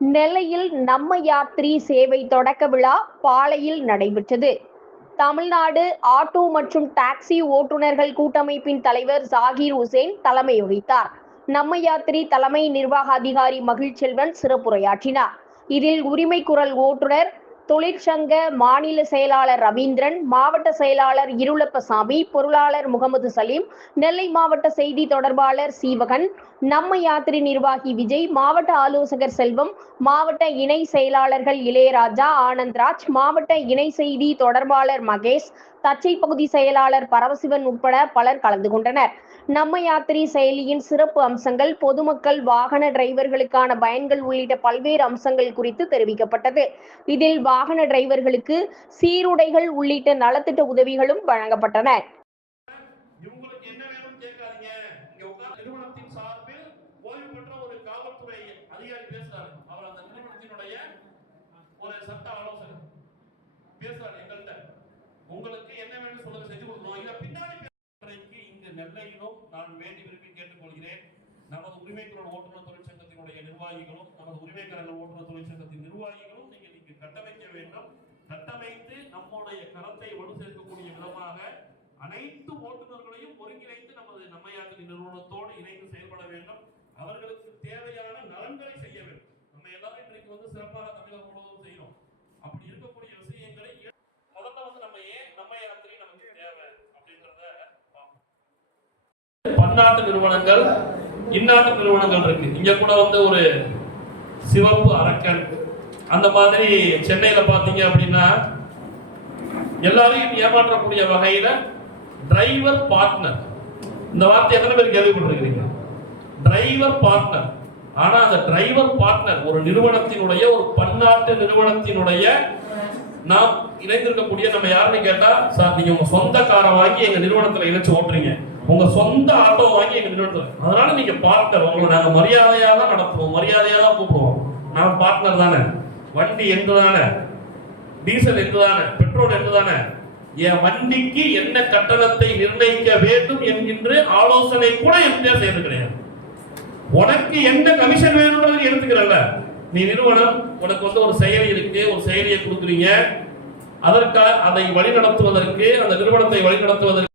நெல்லையில் நம்ம யாத்ரி சேவை தொடக்க விழா பாளையில் நடைபெற்றது. தமிழ்நாடு ஆட்டோ மற்றும் டாக்ஸி ஓட்டுநர்கள் கூட்டமைப்பின் தலைவர் ஜாகீர் உசேன் தலைமை வகித்தார். நம்ம யாத்ரி தலைமை நிர்வாக அதிகாரி மகிழ்ச்செல்வன் சிறப்புரையாற்றினார். இதில் உரிமை குரல் ஓட்டுநர் தொழிற்சங்க மாநில செயலாளர் ரவீந்திரன், மாவட்ட செயலாளர் இருளப்பசாமி, பொருளாளர் முகமது சலீம், நெல்லை மாவட்ட செய்தி தொடர்பாளர் சீவகன், நம்ம யாத்திரை நிர்வாகி விஜய், மாவட்ட ஆலோசகர் செல்வம், மாவட்ட இணை செயலாளர்கள் இளையராஜா, ஆனந்த்ராஜ், மாவட்ட இணை செய்தி தொடர்பாளர் மகேஷ், தச்சை பகுதி செயலாளர் பரமசிவன் உட்பட பலர் கலந்து கொண்டனர். நம்ம யாத்திரை செயலியின் சிறப்பு அம்சங்கள், பொதுமக்கள், வாகன டிரைவர்களுக்கான பயன்கள் உள்ளிட்ட பல்வேறு அம்சங்கள் குறித்து தெரிவிக்கப்பட்டது. இதில் வாகன டிரைவர்களுக்கு சீருடைகள் உள்ளிட்ட நலத்திட்ட உதவிகளும் வழங்கப்பட்டன. உங்களுக்கு என்ன வேணும் சொல்லுங்க, செஞ்சு கொடுக்கணும். இத பின்னாடி இங்க நெல்லையிலும் நான் வேண்டி விரும்பி கேட்டுக்கொள்கிறேன். நமது உரிமைக்குரல் ஓட்டுநர் தொழிற்சங்கத்தினுடைய நிர்வாகிகளும், நமது உரிமைக்குரல் ஓட்டுநர் தொழிற்சங்கத்தின் நிர்வாகிகளும் நீங்க கட்டமைக்க வேண்டும். கட்டமைத்து நம்முடைய கரத்தை வலு சேர்க்கக்கூடிய விதமாக அனைத்து ஓட்டுநர்களையும் ஒருங்கிணைத்து நமது நம்ம யாத்திரை நிறுவனத்தோடு இணைந்து செயல்பட வேண்டும். அவர்களுக்கு தேவையான நலன்களை செய்ய வேண்டும். நம்ம எல்லாரும் இன்றைக்கு சிறப்பாக தமிழகம் முழுவதும் செய்யணும். அப்படி இருக்கக்கூடிய விஷயங்களை முதல்ல நம்ம ஏன் நம்ம யாத்திரை நமக்கு தேவை அப்படிங்கறத பன்னாட்டு நிறுவனங்கள், இந்நாட்டு நிறுவனங்கள் இருக்கு. இங்க கூட ஒரு சிவப்பு அரக்கன் அந்த மாதிரி சென்னையில பாத்தீங்க அப்படின்னா எல்லாரையும் ஏமாற்றக்கூடிய வகையில டிரைவர் பார்ட்னர், இந்த வார்த்தை எத்தனை பேர் கேள்விப்பட்டிருக்கிறீங்க? Driver partner. ஆனா அந்த டிரைவர் பார்ட்னர் ஒரு நிறுவனத்தினுடைய, ஒரு பன்னாட்டு நிறுவனத்தினுடைய நாம் இணைந்திருக்கக்கூடிய நம்ம யாருன்னு கேட்டா, சார் நீங்க உங்க சொந்த காரை வாங்கி எங்க நிறுவனத்துல இணைச்சு ஓட்டுறீங்க, உங்க சொந்த ஆட்டோ வாங்கி எங்க நிறுவனத்துல, அதனால நீங்க பார்ட்னர். உங்களை நாங்க மரியாதையா தான் நடத்துவோம், மரியாதையா தான் கூப்பிடுவோம். நான் பார்ட்னர் தானே, வண்டி எங்க தானே, டீசல் எங்க தானே, பெட்ரோல் எங்க தானே, என் வண்டிக்கு என்ன கட்டணத்தை நிர்ணயிக்க வேண்டும் என்கின்ற ஆலோசனை கூட எந்த செய்யறது கிடையாது. உனக்கு என்ன கமிஷன் வேணும்ன்றது எடுத்துக்கிறல்ல. நீ நிறுவனம், உனக்கு ஒரு செயலி இருக்கு, ஒரு செயலியை கொடுக்குறீங்க, அதற்காக அதை வழிநடத்துவதற்கு, அந்த நிறுவனத்தை வழிநடத்துவதற்கு